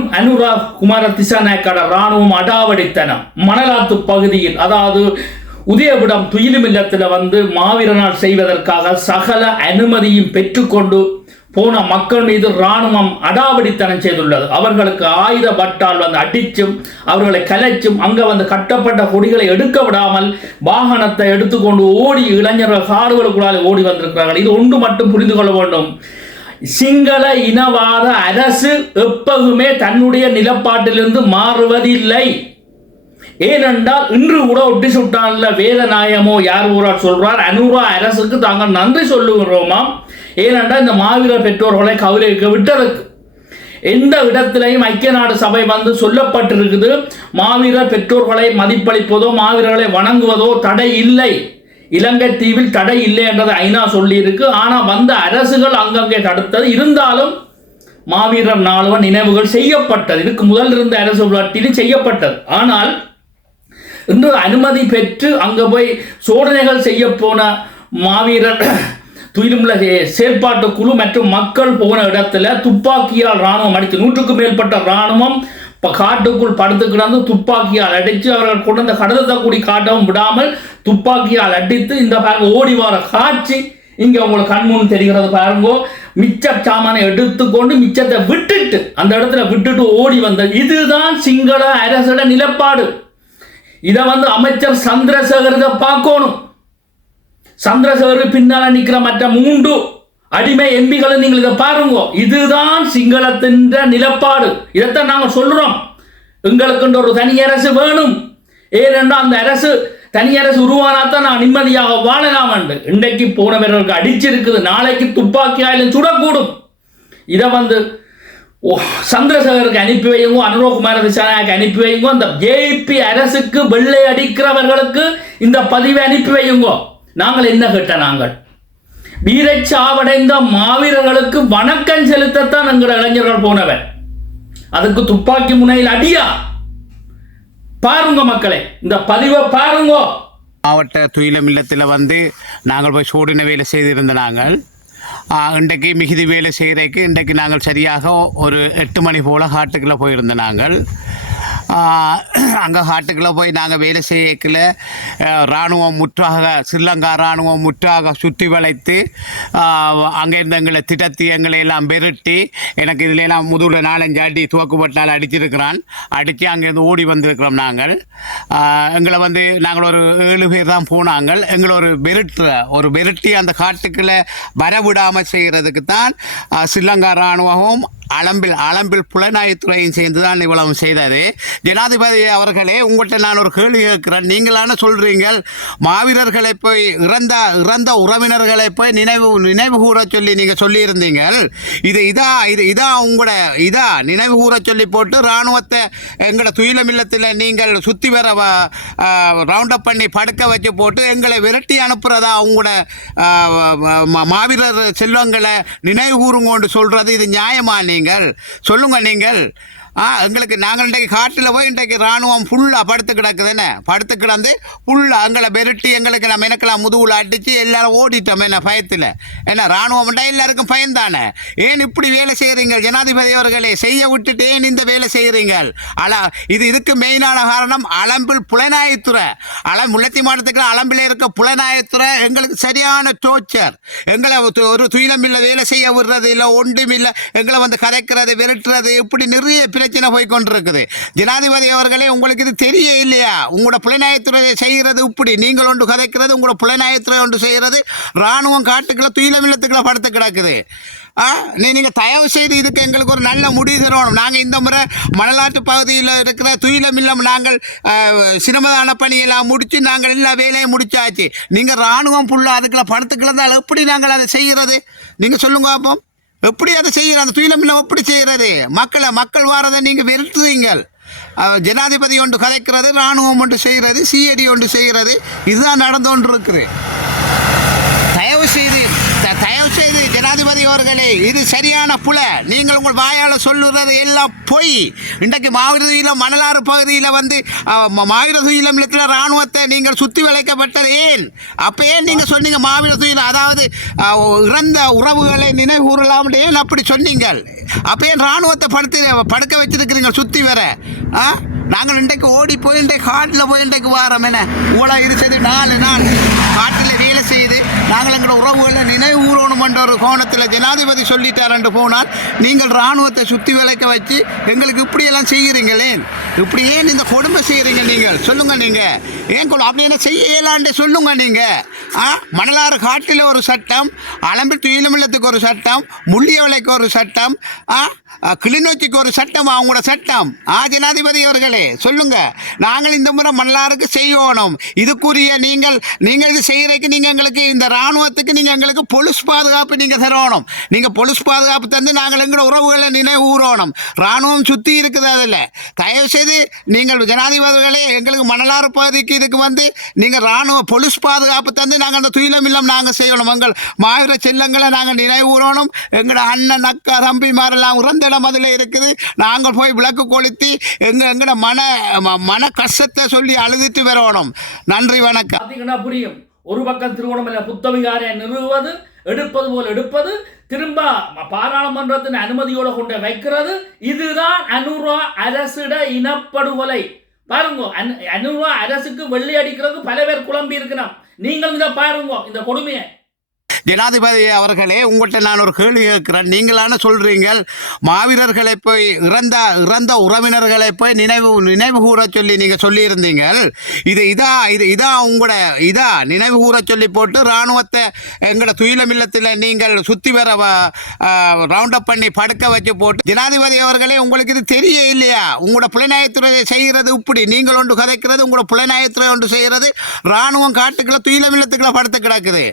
மேலும் அனுராக் குமார திசாநாயக்கட ராணுவம் அடாவடித்தனம் மணலாத்து பகுதியில் அதாவது உதயவிடம் துயிலுமில்லத்தில் வந்து மாவீரனால் செய்வதற்காக சகல அனுமதியும் பெற்றுக்கொண்டு போன மக்கள் மீது ராணுவம் அடாவடித்தனம் செய்துள்ளது. அவர்களுக்கு ஆயுத பட்டால் வந்து அடிச்சும் அவர்களை கலைச்சும் அங்கே வந்து கட்டப்பட்ட கொடிகளை எடுக்க விடாமல் வாகனத்தை எடுத்துக்கொண்டு ஓடி இளைஞர்கள் காடுகளுக்குள்ளால் ஓடி வந்திருக்கிறார்கள். இது ஒன்று மட்டும் புரிந்து கொள்ள வேண்டும். சிங்கள இனவாத அரசு எப்பவுமே தன்னுடைய நிலப்பாட்டிலிருந்து மாறுவதில்லை. ஏனென்றால் இன்று கூட ஒட்டி சுட்டான்ல வேதநாயமோ யார் ஊரா சொல்றார்? அனுரா அரசுக்கு தாங்கள் நன்றி சொல்லுகிறோமாம் ஏனென்றால் இந்த மாவீர பெற்றோர்களை கவலைக்க விட்டதற்கு. எந்த இடத்திலையும் ஐக்கிய நாடு சபை வந்து சொல்லப்பட்டிருக்குது மாவீரர் பெற்றோர்களை மதிப்பளிப்பதோ மாவீரர்களை வணங்குவதோ தடை இல்லை. இலங்கை தீவில் தடை இல்லை என்றதை ஐநா சொல்லியிருக்கு. ஆனால் வந்த அரசுகள் அங்கங்கே தடுத்தது. இருந்தாலும் மாவீரர் நாளுவன் நினைவுகள் செய்யப்பட்டது. இதுக்கு முதல் இருந்த அரசு உள்ளாட்டிலும் செய்யப்பட்டது. ஆனால் இன்று அனுமதி பெற்று அங்கே போய் சோதனைகள் செய்ய போன மாவீரர் துயிலுமில்ல செயற்பாட்டு குழு மற்றும் மக்கள் போன இடத்துல துப்பாக்கியால் ராணுவம் அடித்து நூற்றுக்கும் மேற்பட்ட ராணுவம் இப்போ காட்டுக்குள் படுத்து கிடந்து துப்பாக்கியால் அடித்து அவர்கள் கொண்டு அந்த கடலத்தை கூடி காட்டவும் விடாமல் துப்பாக்கியால் அடித்து இந்த பாருங்க ஓடி வர காட்சி இங்கே உங்களுக்கு கண்முன் தெரிகிறது பாருங்கோ. மிச்ச சாமானை எடுத்துக்கொண்டு மிச்சத்தை விட்டுட்டு அந்த இடத்துல விட்டுட்டு ஓடி வந்த இதுதான் சிங்கள அரசோட நிலப்பாடு. இதை வந்து அமைச்சர் சந்திரசேகர் பார்க்கணும். சந்திரசேகர் பின்னால நிற்கிற மற்ற மூன்று அடிமை எம்பிகளை நீங்கள் இதை பாருங்க. இதுதான் சிங்களத்தின் நிலப்பாடு. இதைத்தான் நாங்கள் சொல்றோம் எங்களுக்குன்ற ஒரு தனி அரசு வேணும். ஏனென்றால் அந்த அரசு தனி அரசு உருவானாத்தான் நான் நிம்மதியாக வாழலாம் என்று. இன்றைக்கு போனவர்களுக்கு அடிச்சிருக்குது. நாளைக்கு துப்பாக்கி ஆயிலும் சுடக்கூடும். இதை வந்து ஓ சந்திரசேகருக்கு அனுப்பி வைங்க அனுரோகுமார திசாநாயக்கு அனுப்பி வைங்க அந்த ஜேபி அரசுக்கு வெள்ளை அடிக்கிறவர்களுக்கு இந்த பதிவை அனுப்பி வையுங்கோ. நாங்கள் என்ன கேட்ட நாங்கள்? வீரச்சாவடைந்த மாவீரர்களுக்கு வணக்கம் செலுத்தத்தான் எங்கள் இளைஞர்கள் போனவர் அதுக்கு துப்பாக்கி முனையில் அடியா? பாருங்க மக்களே இந்த பதிவை பாருங்க. மாவட்ட துயிலம் இல்லத்தில் வந்து நாங்கள் போய் சோடின வேலை செய்திருந்த நாங்கள். இன்றைக்கு மிகுதி வேலை செய்கிறதுக்கு இன்றைக்கு நாங்கள் சரியாக ஒரு எட்டு மணி போல் காட்டுக்குள்ளே போயிருந்த நாங்கள். அங்கே காட்டுக்குள்ளே போய் நாங்கள் வேலை செய்யக்கில் இராணுவம் முற்றாக ஸ்ரீலங்கா இராணுவம் முற்றாக சுற்றி வளைத்து அங்கேருந்து எங்களை திட்டத்தி எங்களை எல்லாம் பெருட்டி எனக்கு இதில் எல்லாம் முதுகில் நாலஞ்சு அடி துவக்குப்பட்டால் அடிச்சிருக்கிறான். அடித்து அங்கேருந்து ஓடி வந்திருக்கிறோம் நாங்கள். எங்களை வந்து நாங்கள் ஒரு ஏழு பேர் தான் போனாங்க. எங்களை ஒரு பெருட்டுற ஒரு பெருட்டி அந்த காட்டுக்குள்ளே வரவிடாமல் செய்கிறதுக்கு தான் ஸ்ரீலங்கா இராணுவமும் அளம்பில் அளம்பில் புலனாய்வுத்துறையும் சேர்ந்து தான் இவ்வளவு செய்தது ஜனாதிபதி அவர்களே உங்கள்கிட்ட நான் ஒரு கேள்வி கேட்கிறேன். நீங்களான சொல்கிறீங்கள் மாவீரர்களை போய் இறந்த இறந்த உறவினர்களை போய் நினைவு நினைவு கூற சொல்லி நீங்கள் சொல்லியிருந்தீங்கள். இது இதா இது இதா உங்களோட இதா? நினைவு கூற சொல்லி போட்டு இராணுவத்தை எங்களோட துயிலமில்லத்தில் நீங்கள் சுற்றி வர ரவுண்ட் அப் பண்ணி படுக்க வச்சு போட்டு எங்களை விரட்டி அனுப்புகிறதா உங்களோட மாவீரர் செல்வங்களை நினைவு கூறுங்கோண்டு சொல்கிறது இது நியாயமா நீங்கள் சொல்லுங்க நீங்கள். ஆ எங்களுக்கு நாங்கள் இன்றைக்கு காட்டில் போய் இன்றைக்கு இராணுவம் ஃபுல்லாக படுத்து கிடக்குதுன்னு படுத்து கிடந்து ஃபுல்லாக எங்களை பெருட்டி எங்களுக்கு நம்ம எனக்கெல்லாம் முதுகுல அடித்து எல்லாரும் ஓடிட்டோம் என்ன பயத்தில். என்ன இராணுவம்டா எல்லாருக்கும் பயந்தானே? ஏன் இப்படி வேலை செய்கிறீங்க ஜனாதிபதி அவர்களே செய்ய விட்டுட்டு ஏன் இந்த வேலை செய்கிறீங்க அல இது இதுக்கு மெயினான காரணம் அலம்பில் புலனாய்வுத்துறை அல முள்ளத்தி மாவட்டத்துக்கு அலம்பில் இருக்க புலனாய்வுத்துறை எங்களுக்கு சரியான டோர்ச்சர் எங்களை ஒரு- ஒரு துயிலம் இல்லை வேலை செய்ய விடுறது இல்லை ஒன்றும் இல்லை. எங்களை வந்து கதைக்கிறது விரட்டுறது இப்படி நிறைய பிரச்சனை பிரச்சனை போய் கொண்டிருக்குது ஜனாதிபதி அவர்களே உங்களுக்கு இது தெரிய இல்லையா? உங்களோட புலனாய்வுத்துறை செய்கிறது இப்படி. நீங்கள் ஒன்று கதைக்கிறது உங்களோட புலனாய்வுத்துறை ஒன்று செய்கிறது. இராணுவம் காட்டுக்களை துயிலமில்லத்துக்களை படுத்து கிடக்குது. ஆ? நீ- நீங்கள் தயவு செய்து இதுக்கு எங்களுக்கு ஒரு நல்ல முடிவு தரணும். நாங்கள் இந்த முறை மணலாற்று பகுதியில் இருக்கிற துயிலம் இல்லம் நாங்கள் சிரமதான பணியெல்லாம் முடித்து நாங்கள் எல்லா வேலையும் முடிச்சாச்சு. நீங்கள் இராணுவம் புள்ள அதுக்குள்ள படுத்துக்கிழந்தால் எப்படி நாங்கள் அதை செய்கிறது? நீங்கள் சொல்லுங்க அப்போ. எப்படி அதை செய்யறது அந்த துயிலம் எப்படி செய்கிறது மக்களை மக்கள் வாரதை நீங்கள் வெறுத்துவீங்கள் ஜனாதிபதி ஒன்று கதைக்கிறது இராணுவம் ஒன்று செய்கிறது சிஐடி ஒன்று செய்கிறது இதுதான் நடந்து கொண்டு இருக்குது தயவு செய்து த- தயவு செய்து ஜனாதிபதி அவர்களே இது சரியான புல. நீங்கள் உங்கள் வாயால் சொல்லுறது எல்லாம் பொய். இன்றைக்கு மாவீரதுயிலம் மணலாறு பகுதியில் வந்து மாவீரதுயிலம் இடத்துல இராணுவத்தை நீங்கள் சுற்றி வளைக்கப்பட்டது ஏன்? அப்போ ஏன் நீங்கள் சொன்னீங்க மாவீரதுயிலம் அதாவது இறந்த உறவுகளை நினைவுகூறலாம் ஏன் அப்படி சொன்னீங்கள்? அப்போ ஏன் இராணுவத்தை படுத்து படுக்க வச்சிருக்கிறீங்க சுற்றி வர? ஆ? நாங்கள் இன்றைக்கு ஓடி போய் இன்றைக்கு காட்டில் போய் இன்றைக்கு வாரம் என்ன? உங்களை இது செய்து நாலு நாள். நாங்கள் எங்களோட உறவுகளை நினைவு கூறணும் என்ற ஒரு கோணத்தில் ஜனாதிபதி சொல்லிட்டார் என்று போனால் நீங்கள் இராணுவத்தை சுற்றி விளக்க வச்சு எங்களுக்கு இப்படியெல்லாம் செய்கிறீங்களே? இப்படி ஏன் இந்த கொடுமை செய்கிறீங்க நீங்கள்? சொல்லுங்கள் நீங்கள் ஏன் கொடு அப்படி என்ன செய்ய சொல்லுங்கள் நீங்கள் ஆ? மணலாறு காட்டில் ஒரு சட்டம் அலம்பில் துயிலமில்லத்துக்கு ஒரு சட்டம் முள்ளியவளைக்கு ஒரு சட்டம் ஆ, கிளிநொச்சிக்கு ஒரு சட்டம் அவங்களோட சட்டம். ஆ ஜனாதிபதி அவர்களே சொல்லுங்க. நாங்கள் இந்த முறை மல்லாருக்கு செய்யணும் இதுக்குரிய நீங்கள் நீங்கள் இது செய்யறதுக்கு நீங்கள் எங்களுக்கு இந்த ராணுவத்துக்கு நீங்கள் எங்களுக்கு பொலிஸ் பாதுகாப்பு நீங்கள் தரணும். நீங்கள் பொலிஸ் பாதுகாப்பு தந்து நாங்கள் எங்களோட உறவுகளை நினைவு கூறணும். ராணுவம் சுற்றி இருக்குது அதில். தயவு செய்து நீங்கள் ஜனாதிபதிகளே எங்களுக்கு மணலாறு பகுதிக்கு இதுக்கு வந்து நீங்கள் இராணுவ பொலிஸ் பாதுகாப்பு தந்து நாங்கள் அந்த துயிலம் இல்லம் நாங்கள் செய்யணும். எங்கள் மாவீர செல்லங்களை நாங்கள் நினைவு கூறணும். எங்களோட அண்ணன் அக்கா தம்பிமாரெல்லாம் உறந்த இடம் அதில் இருக்குது. நாங்கள் போய் விளக்கு கொளுத்தி எங்க எங்கட மன மன கஷ்டத்தை சொல்லி அழுதுட்டு வரணும். நன்றி வணக்கம். பார்த்தீங்கன்னா புரியும். ஒரு பக்கம் திருவண்ணாமலை புத்தவிகாரை நிறுவுவது எடுப்பது போல் எடுப்பது திரும்ப பாராளுமன்றத்தின் அனுமதியோட கொண்டு வைக்கிறது. இதுதான் அனுரா அரசிட இனப்படுகொலை. பாருங்க அனு- அனுரா அரசுக்கு வெள்ளி அடிக்கிறது பல பேர் குழம்பி இருக்கிறான். நீங்கள் இதை பாருங்க இந்த கொடுமையை. ஜனாதிபதி அவர்களே உங்கள்கிட்ட நான் ஒரு கேள்வி கேட்கிறேன். நீங்களான சொல்கிறீங்க மாவீரர்களை போய் இறந்த இறந்த உறவினர்களை போய் நினைவு நினைவு கூற சொல்லி நீங்கள் சொல்லியிருந்தீங்க இது இதா இது இதா உங்களோட இதா? நினைவு கூற சொல்லி போட்டு இராணுவத்தை எங்களோட துயிலமில்லத்தில் நீங்கள் சுற்றி வர ரவுண்ட் அப் பண்ணி படுக்க வச்சு போட்டு ஜனாதிபதி அவர்களே உங்களுக்கு இது தெரிய இல்லையா? உங்களோட புலனாயத்துறை செய்கிறது இப்படி. நீங்கள் ஒன்று கதைக்கிறது உங்களோட புலனாயத்துறை ஒன்று செய்கிறது. இராணுவம் காட்டுக்களை துயிலமில்லத்துக்களை படுத்து கிடக்குது.